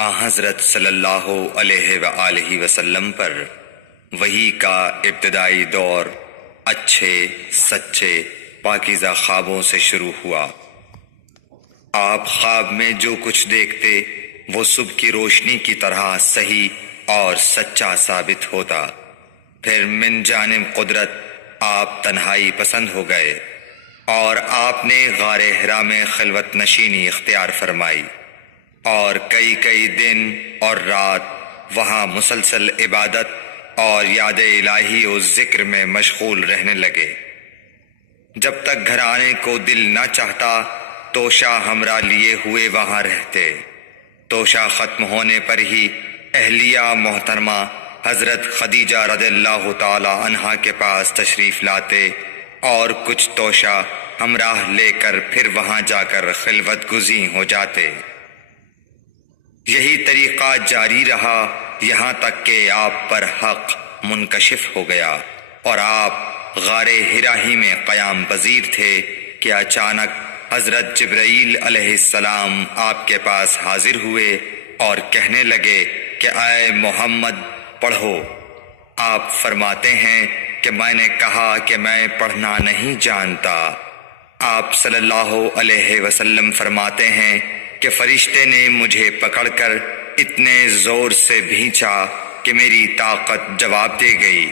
حضرت صلی اللہ علیہ وآلہ وسلم پر وحی کا ابتدائی دور اچھے سچے پاکیزہ خوابوں سے شروع ہوا۔ آپ خواب میں جو کچھ دیکھتے وہ صبح کی روشنی کی طرح صحیح اور سچا ثابت ہوتا۔ پھر من جانب قدرت آپ تنہائی پسند ہو گئے اور آپ نے غار حرا میں خلوت نشینی اختیار فرمائی اور کئی دن اور رات وہاں مسلسل عبادت اور یاد الہی و ذکر میں مشغول رہنے لگے۔ جب تک گھر آنے کو دل نہ چاہتا توشہ ہمراہ لیے ہوئے وہاں رہتے۔ توشہ ختم ہونے پر ہی اہلیہ محترمہ حضرت خدیجہ رضی اللہ تعالی عنہا کے پاس تشریف لاتے اور کچھ توشہ ہمراہ لے کر پھر وہاں جا کر خلوت گزین ہو جاتے۔ یہی طریقہ جاری رہا یہاں تک کہ آپ پر حق منکشف ہو گیا اور آپ غار حرا ہی میں قیام پذیر تھے کہ اچانک حضرت جبرائیل علیہ السلام آپ کے پاس حاضر ہوئے اور کہنے لگے کہ اے محمد پڑھو۔ آپ فرماتے ہیں کہ میں نے کہا کہ میں پڑھنا نہیں جانتا۔ آپ صلی اللہ علیہ وسلم فرماتے ہیں کہ فرشتے نے مجھے پکڑ کر اتنے زور سے بھینچا کہ میری طاقت جواب دے گئی۔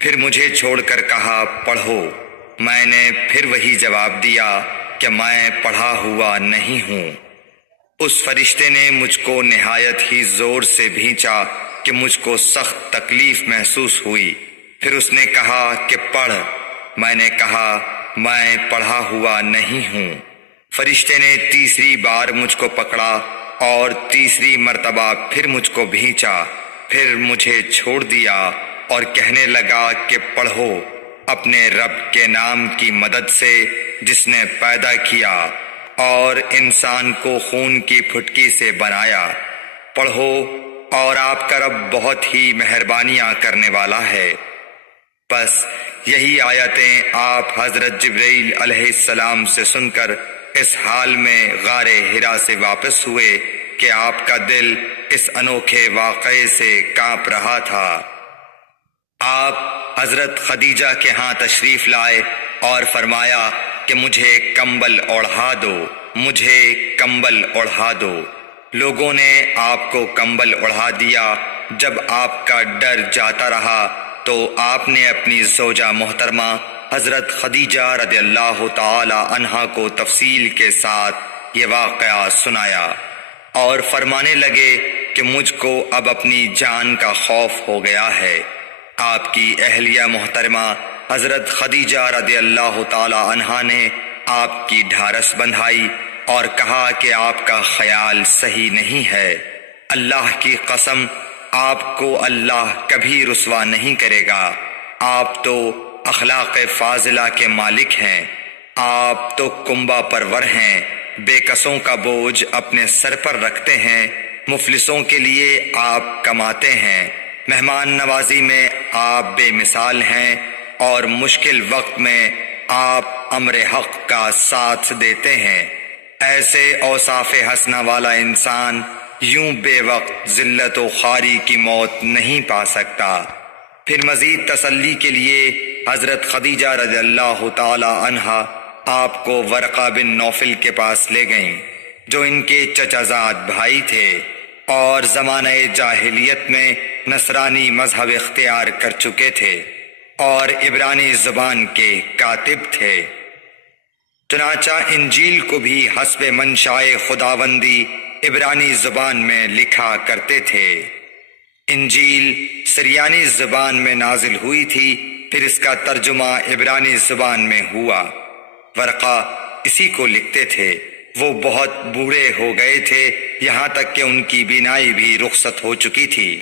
پھر مجھے چھوڑ کر کہا پڑھو۔ میں نے پھر وہی جواب دیا کہ میں پڑھا ہوا نہیں ہوں۔ اس فرشتے نے مجھ کو نہایت ہی زور سے بھینچا کہ مجھ کو سخت تکلیف محسوس ہوئی۔ پھر اس نے کہا کہ پڑھ۔ میں نے کہا میں پڑھا ہوا نہیں ہوں۔ فرشتے نے تیسری بار مجھ کو پکڑا اور تیسری مرتبہ پھر مجھ کو بھینچا۔ پھر مجھے چھوڑ دیا اور کہنے لگا کہ پڑھو اپنے رب کے نام کی مدد سے جس نے پیدا کیا اور انسان کو خون کی پھٹکی سے بنایا۔ پڑھو اور آپ کا رب بہت ہی مہربانیاں کرنے والا ہے۔ بس یہی آیتیں آپ حضرت جبرائیل علیہ السلام سے سن کر اس حال میں غار حرا سے واپس ہوئے کہ آپ کا دل اس انوکھے واقعے سے کانپ رہا تھا۔ آپ حضرت خدیجہ کے ہاں تشریف لائے اور فرمایا کہ مجھے کمبل اوڑھا دو، مجھے کمبل اوڑھا دو۔ لوگوں نے آپ کو کمبل اوڑھا دیا۔ جب آپ کا ڈر جاتا رہا تو آپ نے اپنی زوجہ محترمہ حضرت خدیجہ رضی اللہ تعالی عنہا کو تفصیل کے ساتھ یہ واقعہ سنایا اور فرمانے لگے کہ مجھ کو اب اپنی جان کا خوف ہو گیا ہے۔ آپ کی اہلیہ محترمہ حضرت خدیجہ رضی اللہ تعالی عنہا نے آپ کی ڈھارس بندھائی اور کہا کہ آپ کا خیال صحیح نہیں ہے۔ اللہ کی قسم آپ کو اللہ کبھی رسوا نہیں کرے گا۔ آپ تو اخلاق فاضلہ کے مالک ہیں۔ آپ تو کنبہ پرور ہیں، بے کسوں کا بوجھ اپنے سر پر رکھتے ہیں، مفلسوں کے لیے آپ کماتے ہیں، مہمان نوازی میں آپ بے مثال ہیں اور مشکل وقت میں آپ امر حق کا ساتھ دیتے ہیں۔ ایسے اوصاف حسنہ والا انسان یوں بے وقت ذلت و خواری کی موت نہیں پا سکتا۔ پھر مزید تسلی کے لیے حضرت خدیجہ رضی اللہ تعالی عنہا آپ کو ورقہ بن نوفل کے پاس لے گئیں جو ان کے چچا زاد بھائی تھے اور زمانہ جاہلیت میں نصرانی مذہب اختیار کر چکے تھے اور عبرانی زبان کے کاتب تھے۔ چنانچہ انجیل کو بھی حسب منشائے خداوندی عبرانی زبان میں لکھا کرتے تھے۔ انجیل سریانی زبان میں نازل ہوئی تھی، پھر اس کا ترجمہ عبرانی زبان میں ہوا۔ ورقہ اسی کو لکھتے تھے۔ وہ بہت بوڑھے ہو گئے تھے، یہاں تک کہ ان کی بینائی بھی رخصت ہو چکی تھی۔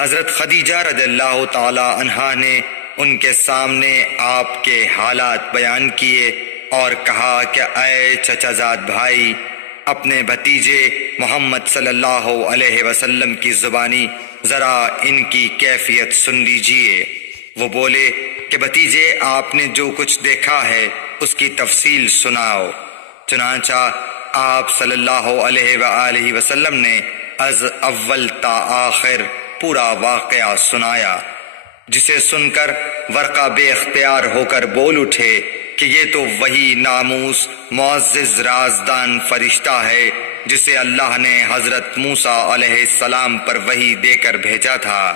حضرت خدیجہ رضی اللہ تعالی عنہا نے ان کے سامنے آپ کے حالات بیان کیے اور کہا کہ اے چچا زاد بھائی، اپنے بھتیجے محمد صلی اللہ علیہ وسلم کی زبانی ذرا ان کی کیفیت سن لیجئے۔ وہ بولے کہ بھتیجے آپ نے جو کچھ دیکھا ہے اس کی تفصیل سناؤ۔ چنانچہ آپ صلی اللہ علیہ وآلہ وسلم نے از اول تا آخر پورا واقعہ سنایا، جسے سن کر ورقہ بے اختیار ہو کر بول اٹھے کہ یہ تو وہی ناموس معزز رازدان فرشتہ ہے جسے اللہ نے حضرت موسیٰ علیہ السلام پر وحی دے کر بھیجا تھا۔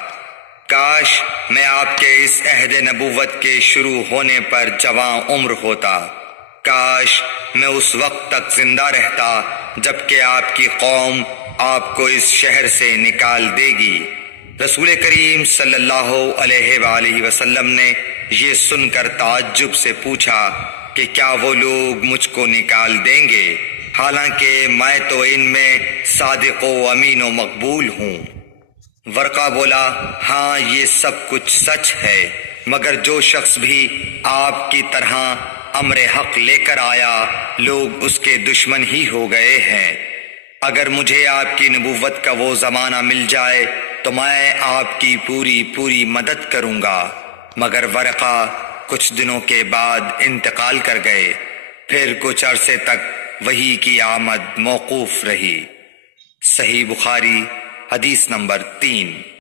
کاش میں آپ کے اس عہد نبوت کے شروع ہونے پر جواں عمر ہوتا، کاش میں اس وقت تک زندہ رہتا جبکہ آپ کی قوم آپ کو اس شہر سے نکال دے گی۔ رسول کریم صلی اللہ علیہ وآلہ وسلم نے یہ سن کر تعجب سے پوچھا کہ کیا وہ لوگ مجھ کو نکال دیں گے، حالانکہ میں تو ان میں صادق و امین و مقبول ہوں۔ ورقہ بولا، ہاں یہ سب کچھ سچ ہے، مگر جو شخص بھی آپ کی طرح امر حق لے کر آیا لوگ اس کے دشمن ہی ہو گئے ہیں۔ اگر مجھے آپ کی نبوت کا وہ زمانہ مل جائے تو میں آپ کی پوری مدد کروں گا، مگر ورقہ کچھ دنوں کے بعد انتقال کر گئے، پھر کچھ عرصے تک وحی کی آمد موقوف رہی۔ صحیح بخاری حدیث نمبر 3۔